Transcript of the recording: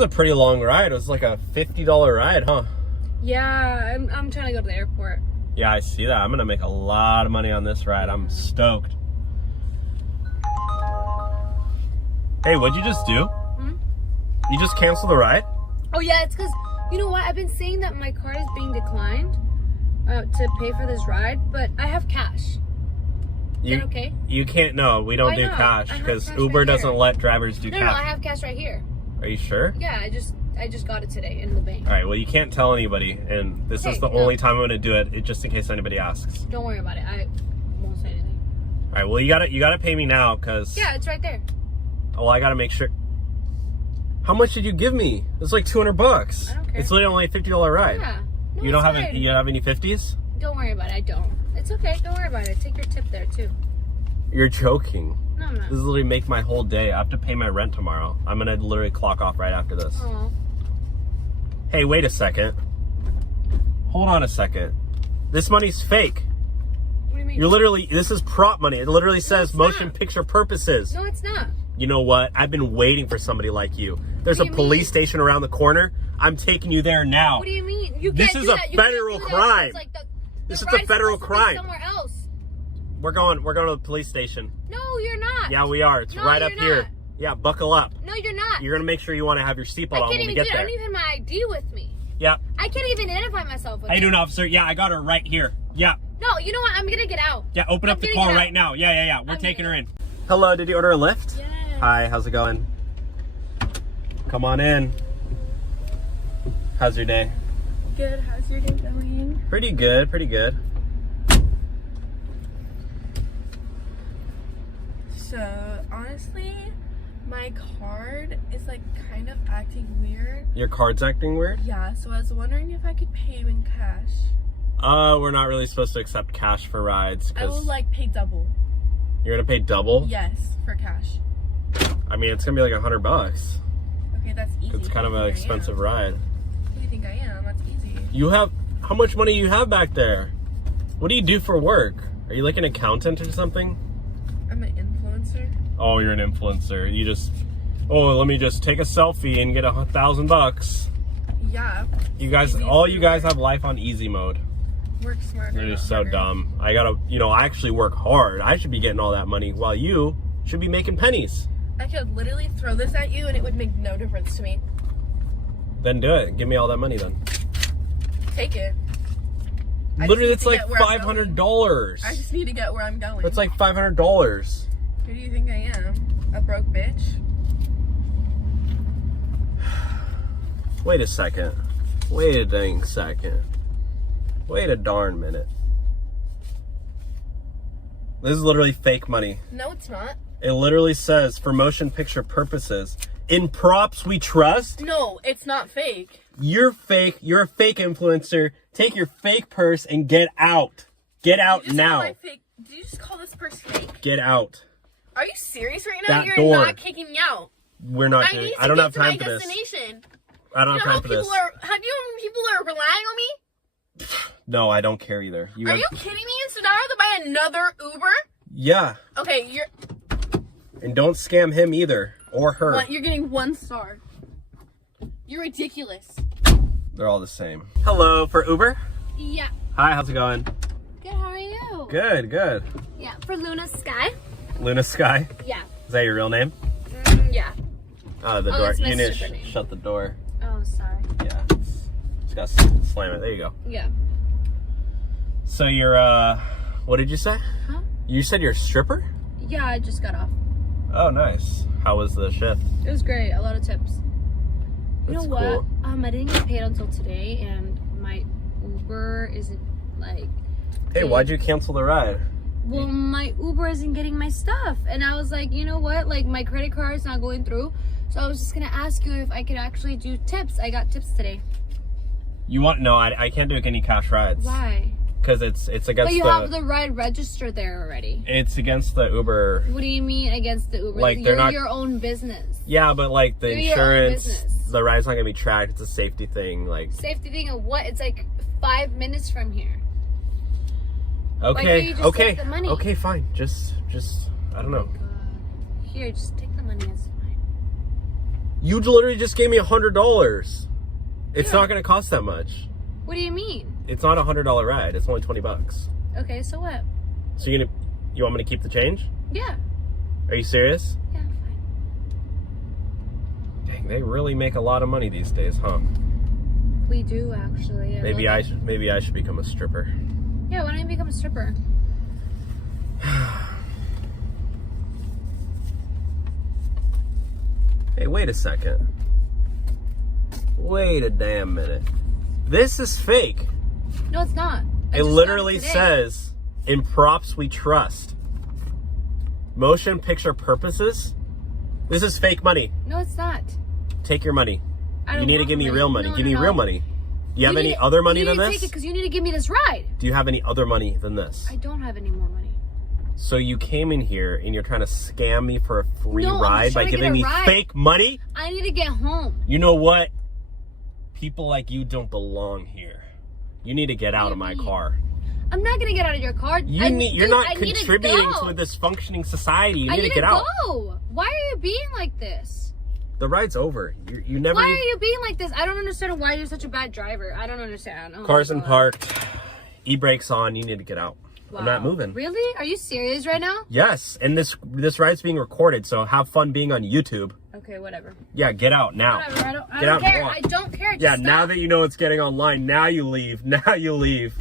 is a pretty long ride. It was like a $50 ride, huh? Yeah, I'm trying to go to the airport. Yeah, I see that. I'm gonna make a lot of money on this ride. I'm stoked. Hey, what'd you just do? You just canceled the ride? Oh yeah, it's because, you know what? I've been saying that my card is being declined to pay for this ride, but I have cash. Is that okay? You can't, no, we don't do cash because Uber doesn't let drivers do cash. No, I have cash right here. Are you sure? Yeah, I just got it today in the bank. All right, well, you can't tell anybody, and this is the only time I'm going to do it, just in case anybody asks. Don't worry about it. I won't say anything. All right, well, you gotta pay me now because. Yeah, it's right there. Oh, well, I gotta make sure. How much did you give me? It's like $200. I don't care. It's literally only a $50 ride. Yeah. No, You don't have any? You have any 50s? Don't worry about it. I don't. It's okay. Don't worry about it. Take your tip there too. You're joking. No, I'm not. This is literally make my whole day. I have to pay my rent tomorrow. I'm gonna literally clock off right after this. Oh. Hey, wait a second. Hold on a second. This money's fake. What do you mean? You're literally, this is prop money. It literally says motion picture purposes. No, it's not. You know what? I've been waiting for somebody like you. There's a police station around the corner. I'm taking you there now. What do you mean? You This can't is do a that. federal crime. Like This is a federal crime. Somewhere else. We're going to the police station. No, you're not. Yeah, we are. It's right up here. Yeah, buckle up. No, you're not. You're gonna make sure you want to have your seatbelt on when we get there. I don't even have my ID with me. Yeah. I can't even identify myself with How you doing, officer? Yeah, I got her right here. Yeah. No, you know what? I'm gonna get out. Yeah, open up the car right now. Yeah. We're taking her in. Hello, did you order a Lyft? Yeah. Hi, how's it going? Come on in. How's your day? Good. How's your day going? Pretty good, pretty good. So, honestly, my card is like kind of acting weird. Your card's acting weird? Yeah, so I was wondering if I could pay you in cash. We're not really supposed to accept cash for rides. I will like pay double. You're gonna pay double? Yes, for cash. I mean, it's gonna be like $100. Okay, that's easy. It's kind of an expensive ride. Who do you think I am? That's easy. You have, how much money do you have back there? What do you do for work? Are you like an accountant or something? I'm an influencer. Oh, you're an influencer. You just, oh, let me just take a selfie and get $1,000. Yeah. You guys, all you guys have life on easy mode. Work smarter. You're just so dumb. I gotta, I actually work hard. I should be getting all that money while you should be making pennies. I could literally throw this at you and it would make no difference to me. Then do it. Give me all that money then. Take it. Literally, it's like $500. I just need to get where I'm going. It's like $500. Who do you think I am? A broke bitch? Wait a second. Wait a dang second. Wait a darn minute. This is literally fake money. No, it's not. It literally says, for motion picture purposes, in props we trust. No, it's not fake. You're fake. You're a fake influencer. Take your fake purse and get out. Get out now. Did you just call this purse fake? Get out. Are you serious right now? That You're door. not kicking me out. We're not doing. I don't have time for this. I don't have time for this. Have you know when people are relying on me? No, I don't care either. Are you kidding me? So now I have to buy another Uber? Yeah. Okay, you're... And don't scam him either. Or her. What? You're getting 1 star. You're ridiculous. They're all the same. Hello, for Uber? Yeah. Hi, how's it going? Good. How are you? Good, good. Yeah. For Luna Sky. Luna Sky? Yeah. Is that your real name? Yeah. Oh, the door. That's my You need to super name. shut the door. Oh, sorry. Yeah. Just gotta slam it. There you go. Yeah. So you're, what did you say? Huh? You said you're a stripper? Yeah, I just got off. Oh, nice. How was the shift? It was great. A lot of tips. You know what? Cool. I didn't get paid until today, and my Uber isn't like. Hey, why'd you cancel the ride? Well, my Uber isn't getting my stuff, and I was like, you know what? Like, my credit card is not going through, so I was just gonna ask you if I could actually do tips. I got tips today. You want? No, I can't do any cash rides. Why? Because it's against. But you have the ride registered there already. It's against the Uber. What do you mean against the Uber? Like, you're they're not your own business. Yeah, but like the You're your own insurance, business. the ride's not gonna be tracked. It's a safety thing. Like Safety thing of what? It's like 5 minutes from here. okay, you just take the money? Okay, fine. Just I don't know. Here, just take the money. It's fine. You literally just gave me $100. It's Yeah. not going to cost that much. What do you mean? It's not a $100 ride. It's only $20. Okay, so what? So you want me to keep the change? Yeah. Are you serious? Yeah, fine. Dang, they really make a lot of money these days, huh? We do actually. Maybe I should become a stripper. Yeah, why don't you become a stripper? Hey, wait a second. Wait a damn minute. This is fake. No, it's not. It literally says, in props we trust. Motion picture purposes? This is fake money. No, it's not. Take your money. I don't You need to want give me money. real money. No, Give no, me no. real money. You have any other money than You need to this? take it because you need to give me this ride. Do you have any other money than this? I don't have any more money. So you came in here and you're trying to scam me for a free No, I'm ride just by trying to giving get me a ride. fake money? I need to get home. You know what? People like you don't belong here. You need to get out of my car. I'm not gonna get out of your car. You're not I need contributing go. to a dysfunctioning society. You I need to get out. Go. Why are you being like this? The ride's over. You never. Why are you being like this? I don't understand why you're such a bad driver. I don't understand. Oh, Cars my in God. parked. E-brakes on. You need to get out. I'm not Wow. moving. Really? Are you serious right now? Yes, and this ride's being recorded, so have fun being on YouTube. Okay, whatever. Yeah, get out now. Whatever. I Get don't out care. now. I don't care. Just Yeah, stop. now that you know it's getting online, now you leave. Now you leave.